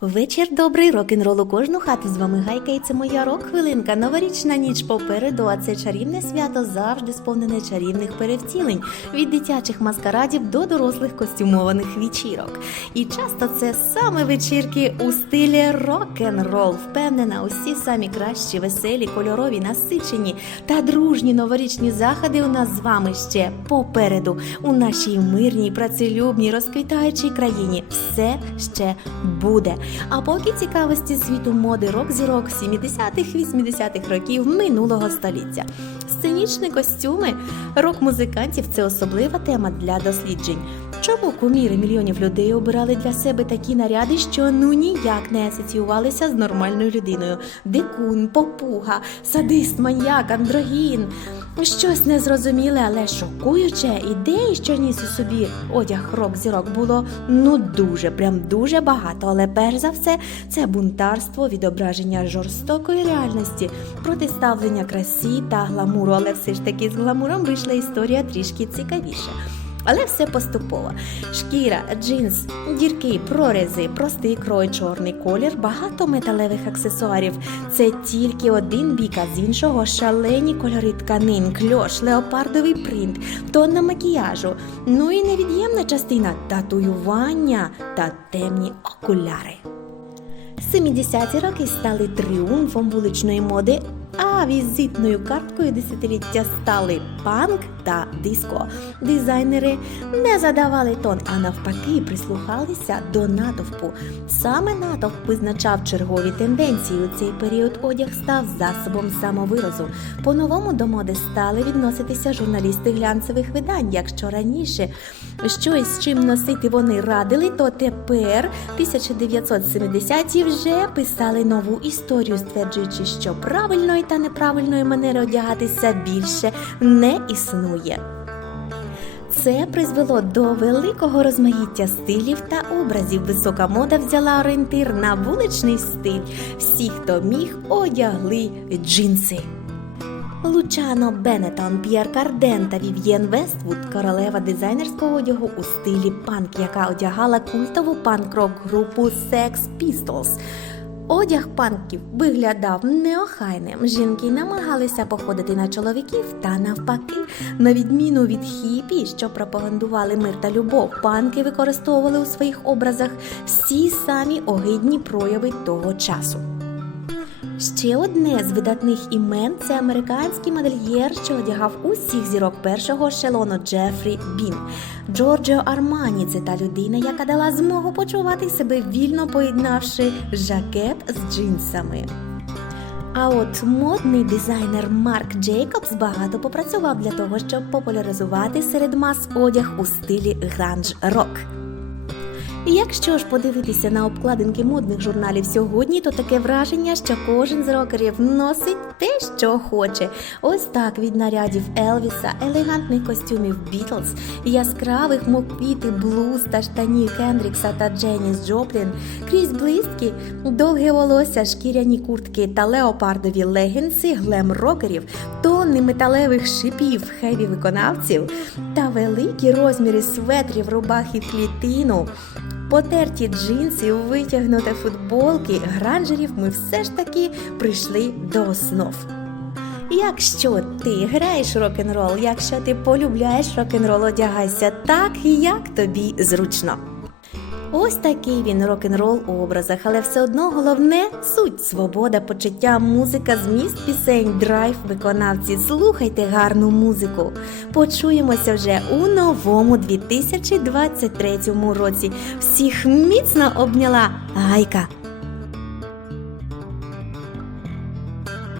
Вечір добрий, рок-н-рол у кожну хату. З вами Гайка, і це моя рок-хвилинка. Новорічна ніч попереду, а це чарівне свято завжди сповнене чарівних перевтілень від дитячих маскарадів до дорослих костюмованих вечірок. І часто це саме вечірки у стилі рок-н-рол. Впевнена, усі самі кращі, веселі, кольорові, насичені та дружні новорічні заходи у нас з вами ще попереду. У нашій мирній, працелюбній, розквітаючій країні все ще буде. А поки цікавості світу моди рок-зірок 70-х, 80-х років минулого століття. Сценічні костюми рок-музикантів це особлива тема для досліджень. Чому куміри мільйонів людей обирали для себе такі наряди, що ну ніяк не асоціювалися з нормальною людиною? Дикун, попуга, садист, маньяк, андрогін. Щось незрозуміле, але шокуюче ідеї, що ніс у собі одяг рок-зірок було ну дуже, прям дуже багато. Але перш за все, це бунтарство, відображення жорстокої реальності, протиставлення красі та гламуру. Але все ж таки з гламуром вийшла історія трішки цікавіше. Але все поступово. Шкіра, джинс, дірки, прорези, простий крой, чорний колір, багато металевих аксесуарів. Це тільки один бік, а з іншого шалені кольори тканин, кльош, леопардовий принт, тонна макіяжу. Ну і невід'ємна частина татуювання та темні окуляри. 70-ті роки стали тріумфом вуличної моди, а візитною карткою десятиліття стали панк та диско. Дизайнери не задавали тон, а навпаки, прислухалися до натовпу. Саме натовп визначав чергові тенденції. У цей період одяг став засобом самовиразу. По-новому до моди стали відноситися журналісти глянцевих видань. Якщо раніше щось з чим носити вони радили, то тепер 1970-ті вже писали нову історію, стверджуючи, що правильної та неправильної манери одягатися більше не існує. Це призвело до великого розмаїття стилів та образів. Висока мода взяла орієнтир на вуличний стиль. Всі, хто міг, одягли джинси. Лучано Бенетон, П'єр Карден та Вів'єн Вествуд королева дизайнерського одягу у стилі панк, яка одягала культову панк-рок групу Sex Pistols. Одяг панків виглядав неохайним. Жінки намагалися походити на чоловіків та навпаки. На відміну від хіпі, що пропагандували мир та любов, панки використовували у своїх образах всі самі огидні прояви того часу. Ще одне з видатних імен це американський модельєр, що одягав усіх зірок першого ешелону Джефрі Бін. Джорджіо Армані це та людина, яка дала змогу почувати себе вільно поєднавши жакет з джинсами. А от модний дизайнер Марк Джейкобс багато попрацював для того, щоб популяризувати серед мас одяг у стилі гранж рок. Якщо ж подивитися на обкладинки модних журналів сьогодні, то таке враження, що кожен з рокерів носить те, що хоче. Ось так від нарядів Елвіса, елегантних костюмів Бітлз, яскравих моквіти блуз та штанів Кендрікса та Дженіс Джоплін, крізь блистки, довге волосся, шкіряні куртки та леопардові легінси глем-рокерів, тонни металевих шипів хеві виконавців та великі розміри светрів, рубах і клітину. Потерті джинси, витягнуті футболки, гранжерів ми все ж таки прийшли до основ. Якщо ти граєш рок-н-рол, якщо ти полюбляєш рок-н-рол, одягайся так, як тобі зручно. Ось такий він рок-н-рол у образах, але все одно головне суть, свобода, почуття, музика, зміст пісень, драйв, виконавці. Слухайте гарну музику. Почуємося вже у новому 2023 році. Всіх міцно обняла Гайка.